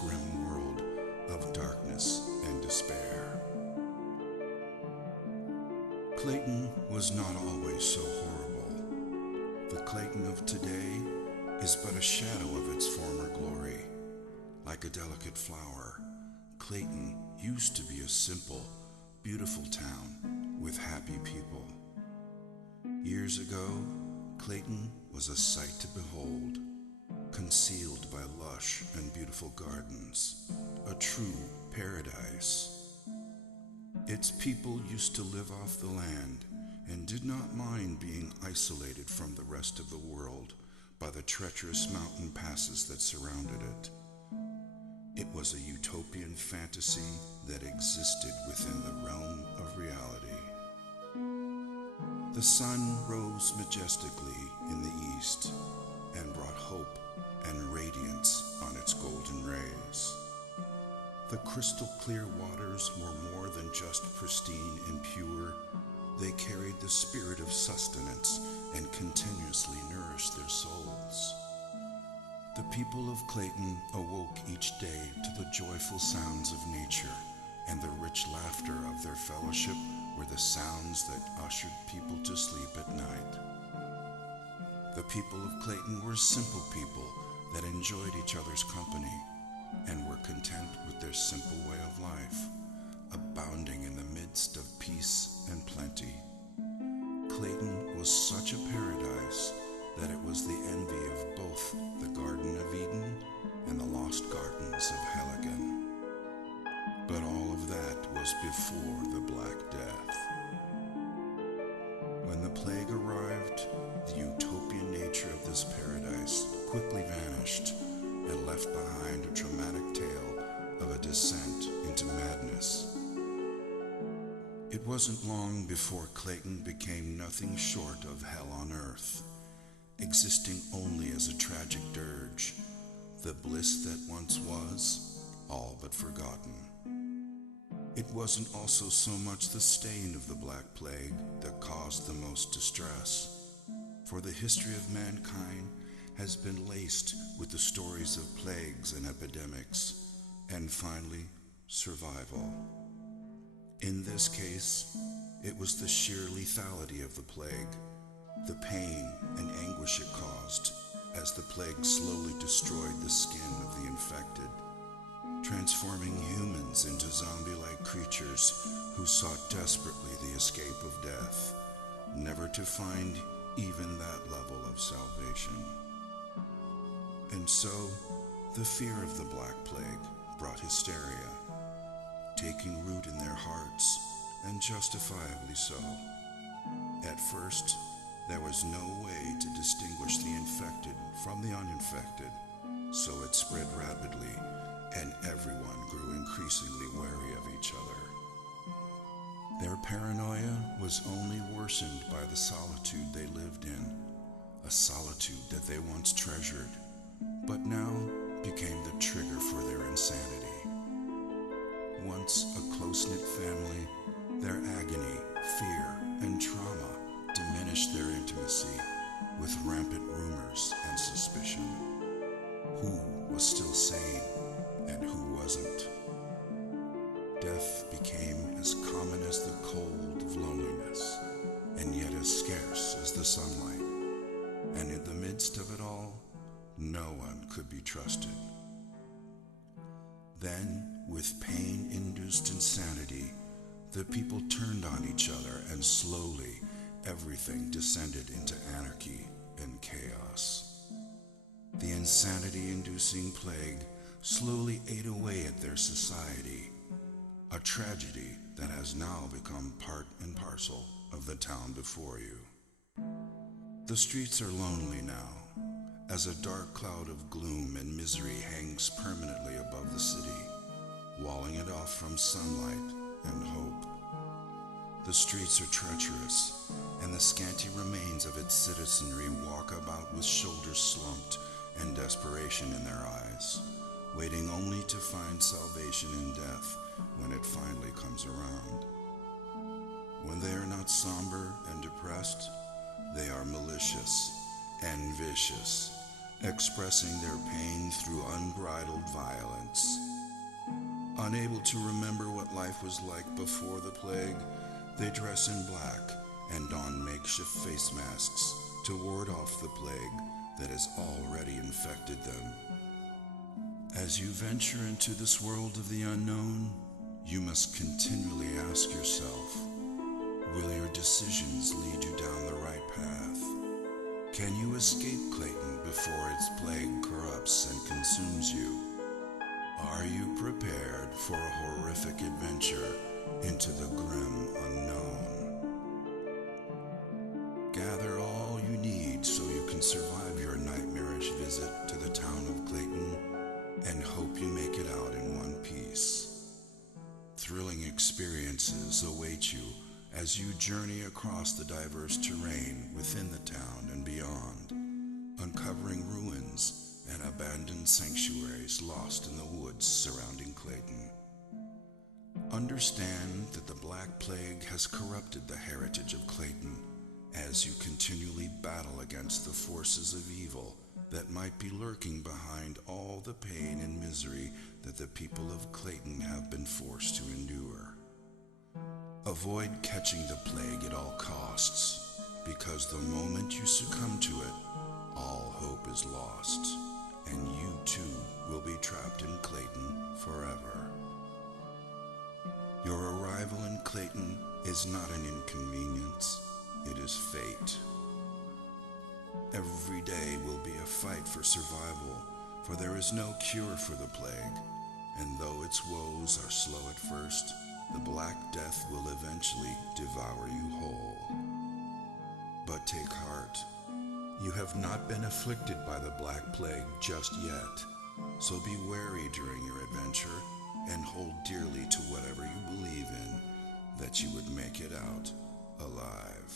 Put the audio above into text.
grim world of darkness and despair. Clayton was not always so horrible. The Clayton of today is but a shadow of its former glory. Like a delicate flower, Clayton used to be a simple, beautiful town with happy people. Years ago, Clayton was a sight to behold, concealed by lush and beautiful gardens, a true paradise. Its people used to live off the land and did not mind being isolated from the rest of the world by the treacherous mountain passes that surrounded it. It was a utopian fantasy that existed within the realm of reality. The sun rose majestically in the east and brought hope and radiance on its golden rays. The crystal clear waters were more than just pristine and pure. They carried the spirit of sustenance and continuously nourished their souls. The people of Clayton awoke each day to the joyful sounds of nature, and the rich laughter of their fellowship were the sounds that ushered people to sleep at night. The people of Clayton were simple people that enjoyed each other's company and were content with their simple way of life, abounding in the midst of peace and plenty. Clayton was such a paradise that it was the envy of both the Garden of Eden and the lost gardens of Helligan. But all of that was before the Black Death. When the plague arrived, the utopian nature of this paradise quickly vanished and left behind a dramatic tale of a descent into madness. It wasn't long before Clayton became nothing short of hell on earth, existing only as a tragic dirge, the bliss that once was, all but forgotten. It wasn't also so much the stain of the Black Plague that caused the most distress, for the history of mankind has been laced with the stories of plagues and epidemics, and finally, survival. In this case, it was the sheer lethality of the plague, the pain and anguish it caused as the plague slowly destroyed the skin of the infected, transforming humans into zombie-like creatures who sought desperately the escape of death, never to find even that level of salvation. And so, the fear of the Black Plague brought hysteria, taking root in their hearts, and justifiably so. At first, there was no way to distinguish the infected from the uninfected, so it spread rapidly, and everyone grew increasingly wary of each other. Their paranoia was only worsened by the solitude they lived in, a solitude that they once treasured, but now became the trigger for their insanity. Once a close-knit family, their agony, fear, and trauma diminished their intimacy with rampant rumors and suspicion. Who was still sane and who wasn't? Death became as common as the cold of loneliness, and yet as scarce as the sunlight. And in the midst of it all, no one could be trusted. Then, with pain-induced insanity, the people turned on each other, and slowly everything descended into anarchy and chaos. The insanity-inducing plague slowly ate away at their society, a tragedy that has now become part and parcel of the town before you. The streets are lonely now, as a dark cloud of gloom and misery hangs permanently above the city, walling it off from sunlight and hope. The streets are treacherous, and the scanty remains of its citizenry walk about with shoulders slumped and desperation in their eyes, waiting only to find salvation in death when it finally comes around. When they are not somber and depressed, they are malicious and vicious, expressing their pain through unbridled violence. Unable to remember what life was like before the plague, they dress in black and don makeshift face masks to ward off the plague that has already infected them. As you venture into this world of the unknown, you must continually ask yourself, will your decisions lead you down the right path? Can you escape Clayton before its plague corrupts and consumes you? Are you prepared for a horrific adventure into the grim unknown? Gather all you need so you can survive your nightmarish visit to the town of Clayton and hope you make it out in one piece. Thrilling experiences await you as you journey across the diverse terrain within the town and beyond, uncovering ruins and abandoned sanctuaries lost in the woods surrounding Clayton. Understand that the Black Plague has corrupted the heritage of Clayton as you continually battle against the forces of evil that might be lurking behind all the pain and misery that the people of Clayton have been forced to endure. Avoid catching the plague at all costs, because the moment you succumb to it, all hope is lost, and you too will be trapped in Clayton forever. Your arrival in Clayton is not an inconvenience, it is fate. Every day will be a fight for survival, for there is no cure for the plague, and though its woes are slow at first, the Black Death will eventually devour you whole. But take heart. You have not been afflicted by the Black Plague just yet, so be wary during your adventure and hold dearly to whatever you believe in, that you would make it out alive.